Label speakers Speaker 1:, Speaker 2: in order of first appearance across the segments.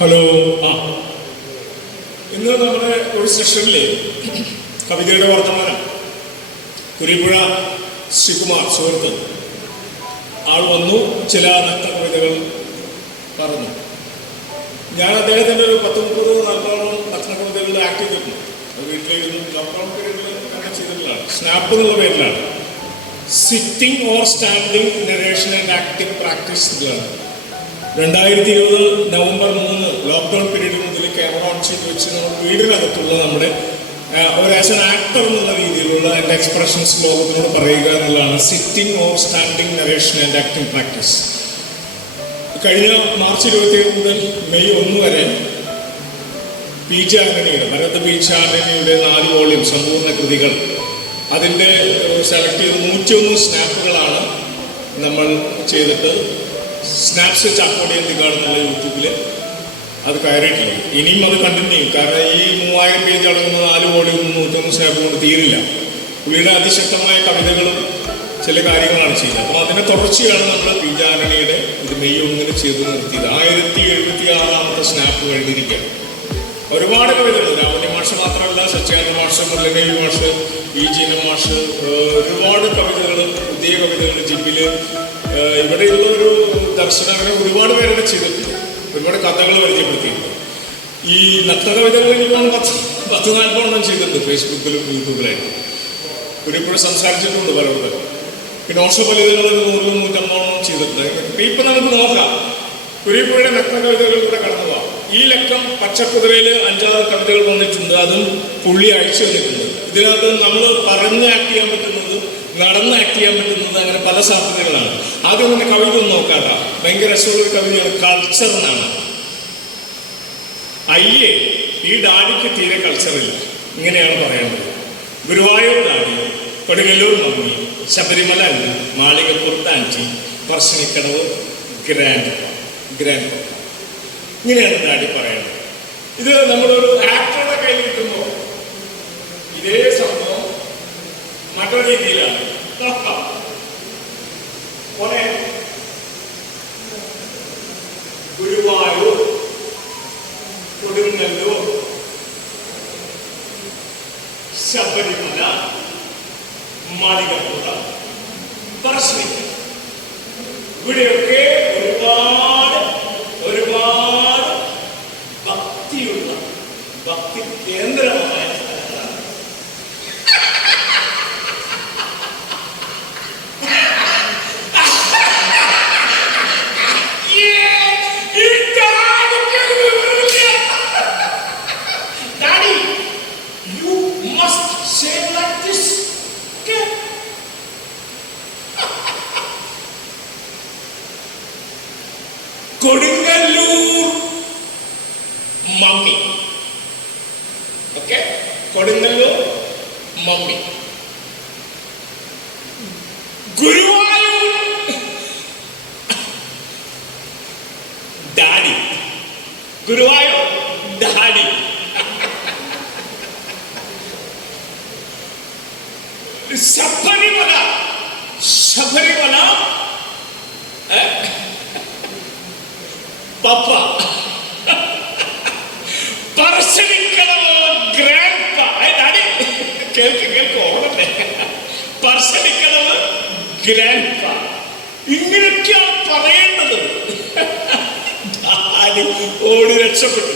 Speaker 1: Hello ആ. ഇന്ന് നമ്മുടെ ഒരു സെഷനിലെ കവിതയുടെ വർത്തമാനം. കുരിപ്പുഴ ശ്രീകുമാർ സുഹൃത്ത്. ആൾ വന്നു ചില നക്ത കവിതകൾ പറഞ്ഞു. ഞാൻ അദ്ദേഹത്തിന്റെ ഒരു പത്ത് മുപ്പത് നാൽപ്പതോളം നഗ്ന കവിതകളുടെ ആക്ട് ചെയ്തിട്ടുണ്ട് വീട്ടിലിരുന്ന് ലോക്ക്ഡൗൺ പീരീഡിൽ അങ്ങനെ ചെയ്തിട്ടുള്ളതാണ്. സ്നാപ്പ് എന്നുള്ള പേരിലാണ്. Sitting or standing narration and acting practice ഇതിലാണ് രണ്ടായിരത്തി ഇരുപത് നവംബർ മൂന്ന് ലോക്ക്ഡൌൺ പീരീഡിൽ മുതൽ ക്യാമറ ഓൺ ചെയ്ത് വെച്ച് നമ്മൾ വീടിനകത്തുള്ള നമ്മുടെ ഒരു ആസ് എൻ ആക്ടർ എന്നുള്ള രീതിയിലുള്ള എന്റെ എക്സ്പ്രഷൻസ് ലോകത്തിനോട് പറയുക എന്നുള്ളതാണ് sitting or standing narration and acting practice കഴിഞ്ഞ മാർച്ച് ഇരുപത്തിയേഴ് മുതൽ മെയ് ഒന്ന് വരെ പി ജെ ആന്റണിയുടെ ഭരത് പി ജെ ആന്റണിയുടെ നാല് വോളിയം സമ്പൂർണ കൃതികൾ. അതിന്റെ സെലക്ട് ചെയ്ത് നൂറ്റിയൊന്ന് സ്നാപ്പുകളാണ് നമ്മൾ ചെയ്തിട്ട് സ്നാപ്സ് ചാക്കോടി എന്ത് കാണുന്നുള്ള യൂട്യൂബിൽ അത് കയറിയിട്ടില്ല ഇനിയും അത് കണ്ടിന്യൂ ചെയ്യും. കാരണം ഈ മൂവായിരം പേജ് അടങ്ങുന്ന നാല് കോടി നൂറ്റൊന്ന് സ്നാപ്പ് കൊണ്ട് തീരില്ല. പുള്ളിയുടെ അതിശക്തമായ കവിതകളും ചില കാര്യങ്ങളാണ് ചെയ്യുന്നത്. അപ്പോൾ അതിന്റെ തുടർച്ചയാണ് നമ്മൾ പി ജെ ആന്റണിയുടെ ഇത് മെയ് ഒന്നിന് ചെയ്ത് നിർത്തിയത്. ആയിരത്തി എഴുപത്തി ആറാമത്തെ സ്നാപ്പ് കഴിഞ്ഞിരിക്കുകയാണ് ഒരുപാട് കവിതകൾ. രാമന്യ മാഷ് മാത്രമല്ല സത്യാനന്ദ മാഷ് മുല്ലനേവി മാഷ് ഈ ജീന മാഷ് ഒരുപാട് കവിതകൾ പുതിയ കവിതകൾ ജിമ്മിൽ ഏഹ് ഇവിടെയുള്ള ഒരു ദർശനം അങ്ങനെ ഒരുപാട് പേരുടെ ചെയ്തിട്ടുണ്ട് ഒരുപാട് കഥകൾ പരിചയപ്പെടുത്തിയിട്ടുണ്ട്. ഈ നഗ്ന കവിതകൾ എനിക്ക് പത്ത് പത്ത് നാൽപ്പതെണ്ണം ചെയ്തിട്ടുണ്ട് ഫേസ്ബുക്കിലും യൂട്യൂബിലായിട്ട്. ഒരിപ്പോഴും സംസാരിച്ചിട്ടുണ്ട് പലരുടെ. പിന്നെ ഓഷപലിതകൾ നൂറിലും നൂറ്റമ്പതോളം ചെയ്തിട്ടുണ്ട്. ഇപ്പൊ നമുക്ക് നോക്കാം. കുരിപ്പുഴയുടെ നഗ്ന കവിതകളിലൂടെ കടന്നു ഈ ലക്കം പച്ചക്കുതിരയിൽ അഞ്ചാറ് കവിതകൾ വന്നിട്ടുണ്ട്. അതും പുള്ളി അയച്ചു തന്നിട്ടുണ്ട്. ഇതിനകത്ത് നമ്മൾ പറഞ്ഞ് ആക്ട് ചെയ്യാൻ പറ്റുന്നത് നടന്ന് ആക്ട് ചെയ്യാൻ പറ്റുന്നത് അങ്ങനെ പല സാധ്യതകളാണ്. ആദ്യം തന്നെ കവിത ഒന്ന് നോക്കാട്ട. ഭയങ്കര രസമുള്ള കവിതയാണ്. കൾച്ചർ എന്നാണ്. അയ്യേ ഈ ഡാഡിക്ക് തീരെ കൾച്ചറില്ല ഇങ്ങനെയാണ് പറയേണ്ടത്. ഗുരുവായൂർ ഡാഡി കൊടുങ്ങല്ലൂർ മമ്മി ശബരിമല അല്ല മാളികപ്പുറത്ത് ആന്റി പറശ്ശിനിക്കടവ് ഗ്രാൻഡ് ഗ്രാൻഡ്. ഇങ്ങനെയാണ് ഡാഡി പറയുന്നത് ഇത് നമ്മളൊരു ആക്ടറുടെ കയ്യിൽ കിട്ടുമ്പോൾ ഇതേ സംഭവം മറ്റൊരു രീതിയിലാണ്. ഗുരുവായൂർ കൊടുങ്ങല്ലൂർ ശബരിമല മാളികപ്പുറ പറശ്ശിനിക്കൽ ഇവിടെയൊക്കെ okay Kodungallur mummy. Guruvayur. Daddy. Guruvayur daddy. Sabarimala Sabarimala grand father ഇങ്ങനെയൊക്കെയാണ് പറയേണ്ടത് ഓടി രക്ഷപ്പെട്ടു.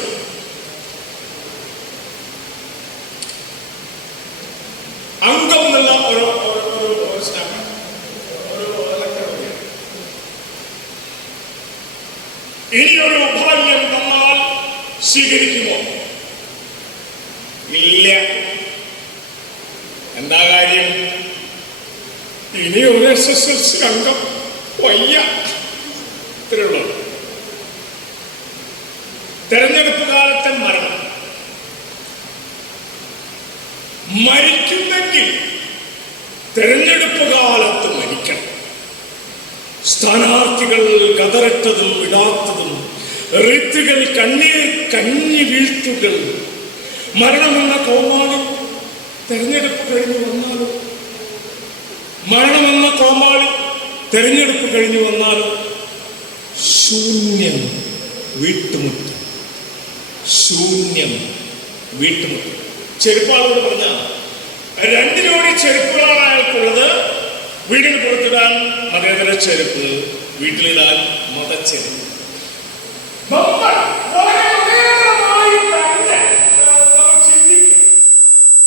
Speaker 1: അംഗം എന്നുള്ള ഒരു ഭാഗ്യം നമ്മൾ സ്വീകരിക്കുമോ? ഇല്ല. എന്താ കാര്യം? ഇനി ഒരു എസ് എസ് എൽ സി അംഗം വയ്യ. ഇത്രയുള്ളൂ. തെരഞ്ഞെടുപ്പ് കാലത്തെ മരണം. മരിക്കുന്നെങ്കിൽ തെരഞ്ഞെടുപ്പ് കാലത്ത് മരിക്കണം. സ്ഥാനാർത്ഥികൾ കതറട്ടതും വിടാത്തതും റിത്തുകൾ കണ്ണീർ കഞ്ഞി വീഴ്ത്തുകൾ മരണമെന്ന കോമാളി തെരഞ്ഞെടുപ്പ് കഴിഞ്ഞ് വന്നാലും? മരണമെന്ന കോമാളി തെരഞ്ഞെടുപ്പ് കഴിഞ്ഞു വന്നാൽ ശൂന്യം വീട്ടുമുറ്റം. ശൂന്യം വീട്ടുമുറ്റം. ചെരുപ്പാളോട് പറഞ്ഞ രണ്ട് ജോഡി ചെരുപ്പുകളാണ് അയാൾക്കുള്ളത്. വീടിന് പുറത്തിടാൻ മതേതര ചെരുപ്പ് വീട്ടിലിടാൻ മതച്ചെരുപ്പ് നമ്മൾ വളരെ ഉദയമായി തന്നെ നമ്മൾ ചിന്തിക്കും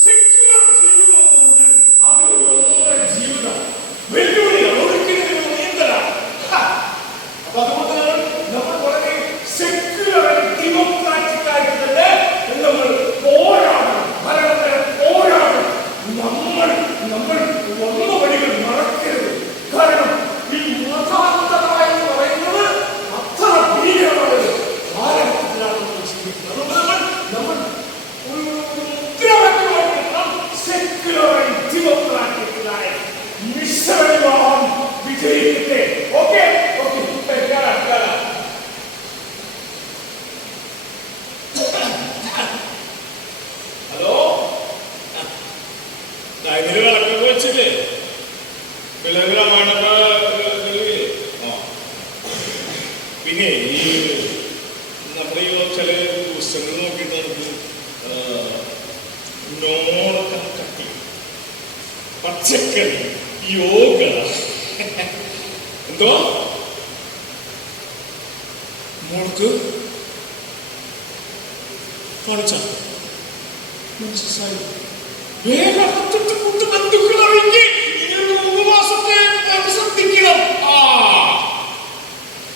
Speaker 1: സെക്യുലർ ജീവിതം എന്ന് പറഞ്ഞാൽ അത് ഒരു ഒന്നര ജീവിതം വെല്ലുവിളികൾ ഒഴുക്കിനൊരു നീന്തലാണ് ഹാ. അപ്പൊ അതുകൊണ്ട് നമ്മൾ വളരെ സെക്യുലർ ഡെമോക്രാറ്റിക് ആയിട്ട് തന്നെ നമ്മൾ പോരാടണം ഭരണത്തിന് പോരാടണം നമ്മൾ നമ്മൾ വന്ന വഴികൾ മറക്കരുത് കാരണം ഈ മതാന്തത എന്ന് പറയുന്നത് അത്ര ഭീകരമാണ് ഭാരതത്തിലാണ് നമ്മൾ ജീവിക്കുന്നത് അതുകൊണ്ട് നമ്മൾ നമ്മൾ ഒരു മുദ്രാവാക്യമായിട്ട് സെക്യുലർ ഡെമോക്രാറ്റിക്കായ മിശ്രവിവാഹം വിജയിക്കട്ടെ ഓക്കെ ഓക്കെ കേറാം കേറാം ഹലോ ഇതിൽ വിളക്കൊക്കെ വെച്ചില്ലേ ആ. പിന്നെ ഈ നമ്മുടെ ഈ ചില പുസ്തകങ്ങൾ നോക്കിയിട്ട് നമുക്ക് നോണൊക്കെ കട്ടി പച്ചക്കറി യോഗ എന്തോ മോൾക്ക് കാണിച്ച മനസ്സിലായി വേഗം അകത്തിട്ട് കൂട്ട് ബന്ധുക്കൾ അറിയിക്ക് ഇനിയൊരു മൂന്ന് മാസത്തെ ശ്രദ്ധിക്കണം ആ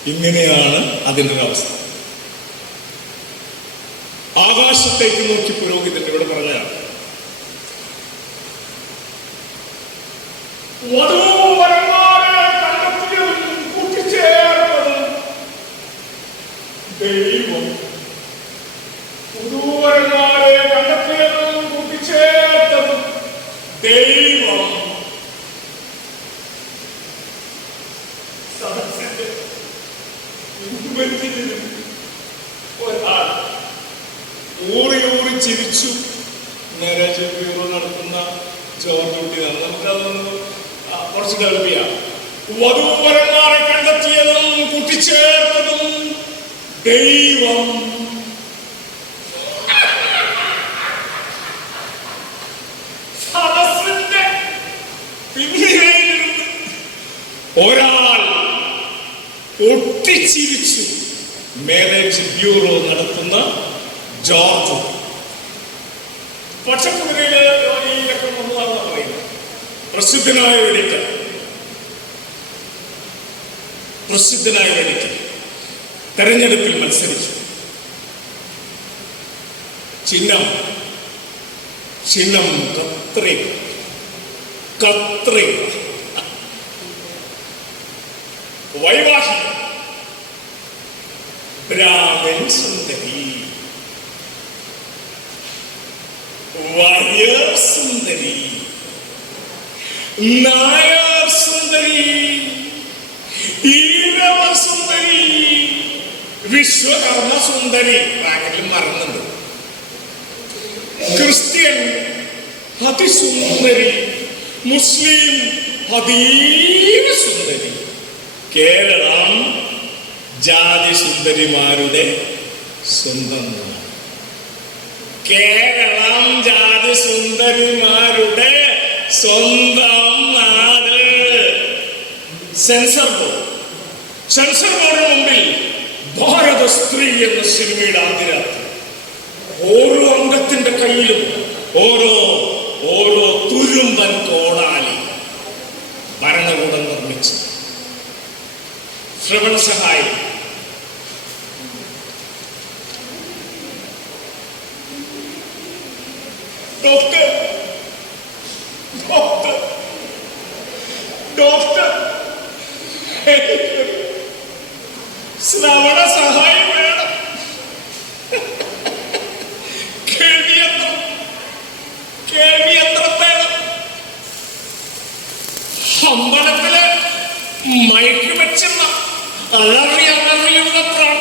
Speaker 1: ഇങ്ങനെയാണ് അതിന്റെ അവസ്ഥ. ആകാശത്തേക്ക് നോക്കി പുരോഹിതൻ ഇവിടെ പറഞ്ഞാൽ ദൈവം കണ്ടെത്തിയതും കൂട്ടിച്ചേർത്തതും ദൈവം സദസ്സിന്റെ മുൻപന്തിലും ഒരാൾ ഊറി ഊറി ചിരിച്ചു. നേരാഴ്ച ബ്യൂറോ നടത്തുന്ന ജോർജ് കുട്ടിയാണ് നമുക്കതൊന്ന് കുറച്ച് ഡെവലപ്പ് കണ്ടെത്തിയതും കൂട്ടിച്ചേർത്തതും ദൈവം. ഒരാൾ ഒട്ടിച്ചിരിച്ചു. മാരേജ് ബ്യൂറോ നടത്തുന്ന ജോർജ്. പച്ചക്കുതിരയിൽ ഈ പറയുന്നത്. പ്രസിദ്ധനായ എഡിറ്റർ. പ്രസിദ്ധനായ എഡിറ്റർ. തെരഞ്ഞെടുപ്പിൽ മത്സരിച്ചു. ചിഹ്നം. ചിഹ്നം കത്രി കത്രി വൈവാഹികം. ബ്രാഹ്മൺ സുന്ദരി. വയർ സുന്ദരി നായർ സുന്ദരി ഈഴവ സുന്ദരി വിശ്വകർമ്മ സുന്ദരി ബ്രാക്കറ്റിൽ മറന്നുണ്ട്. ക്രിസ്ത്യൻ അതിസുന്ദരി. മുസ്ലിം അതീവ സുന്ദരി കേരളം ജാതി സുന്ദരിമാരുടെ സ്വന്തം കേരളം ജാതി സുന്ദരിമാരുടെ സ്വന്തം നാട്. Censor board. സെൻസർ ബോർഡിന് മുമ്പിൽ ഭാരത സ്ത്രീ എന്ന സിനിമയുടെ ആദ്യരാത്രി. ഓരോ അംഗത്തിന്റെ കയ്യിലും ഓരോ ഓരോ തുരുമ്പൻ കോടാലി ഭരണകൂടം നിർമ്മിച്ചു ശ്രവണ സഹായി. ഡോക്ടർ. ഡോക്ടർ. ഡോക്ടർ. ശ്രവണ സഹായം വേണം. കേൾവിയന്ത്രം കേൾവിയന്ത്രം വേണം. അമ്പലത്തിലെ മയക്കുവെച്ചെന്ന അലറി അലറിയുള്ള പ്രാർത്ഥന